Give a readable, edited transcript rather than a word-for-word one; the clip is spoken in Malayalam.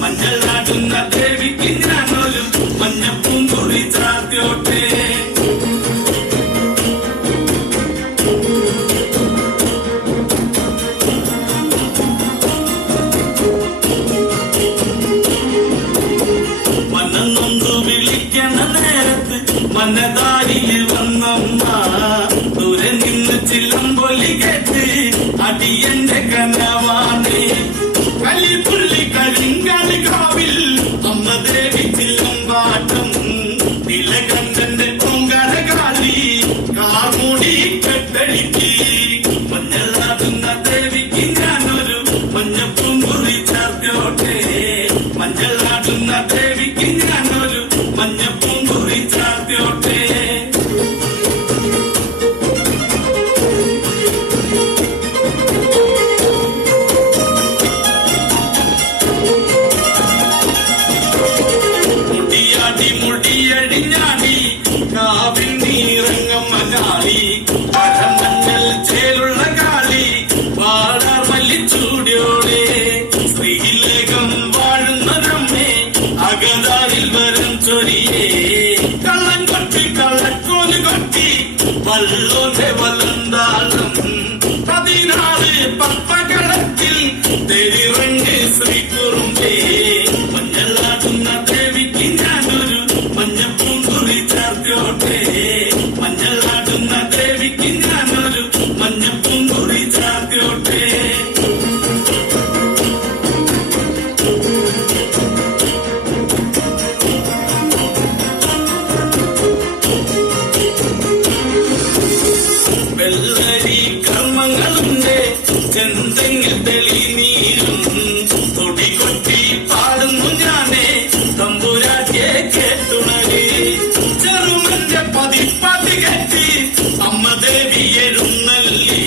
മഞ്ഞൾ നാട്ടുന്ന ദേവിക്ക് ഞാനൊരു മഞ്ഞപ്പൂങ്കുറി ചാർത്തിയോട്ടെ. മനന്നൊന്നു വിളിക്കണ നേരത്ത് മനതാരിയിൽ വന്നമ്മ ദൂരെ നിന്ന് ചില്ലമ്പൊലി കേട്ട് അടിയന്റെ കനവാണ്. കലിപുള്ളി കരിങ്കാലി കാവിൽ അമ്മ ദേവി ചില്ലമ്പാട്ടം നിലകണ്ഠന്റെ പൊങ്കര കാളി കാർമുടി കെട്ടടിക്ക്. മഞ്ഞളാടുന്ന ദേവിക്ക് ഞാനൊരു മഞ്ഞപ്പൂങ്കുറി ചാർത്തിയോട്ടെ. മഞ്ഞളാടുന്ന ദേവിക്ക് ഞാനൊരു മഞ്ഞപ്പൂങ്കുറി ചാർത്തിയോട്ടെ. മുടിയടിഞ്ഞാടി കാവിൽ നീറങ്ങമ്മ കാളി പരമഞ്ഞൽ ചേലുള്ള കാളി വാടാർ മല്ലിച്ചൂടിയോടെ ശ്രീലേഖം വാഴുന്നതമ്മേ അകതാരിൽ വരം ചൊരിയേ. കള്ളൻ കൊട്ടി കള്ളക്കോല് കൊട്ടി വല്ലോന്റെ വലന്താളം 16 പപ്പകളത്തിൽ തെരിറങ്ങ് ശ്രീകുറുമ്പേ. മഞ്ഞളാടുന്ന ദേവിക്ക് ഞാനൊരു മഞ്ഞപ്പൂങ്കുറി ചാർത്തിയോട്ടെ. മഞ്ഞളാടുന്ന ദേവിക്ക് ഞാനൊരു മഞ്ഞപ്പൂങ്കുറി ചാർത്തിയോട്ടെ. വെള്ളരി കർമ്മങ്ങളുണ്ട് ചെന്തെങ്ങിൽ തെളിനീരും തൊടികൊട്ടി പാടുന്നു ഞാനേ തമ്പുരാട്ടിയെ കേട്ടുണരി. ചെറുമന്റെ പതിപ്പാട്ട് കെട്ടി അമ്മ ദേവി എഴുന്നള്ളി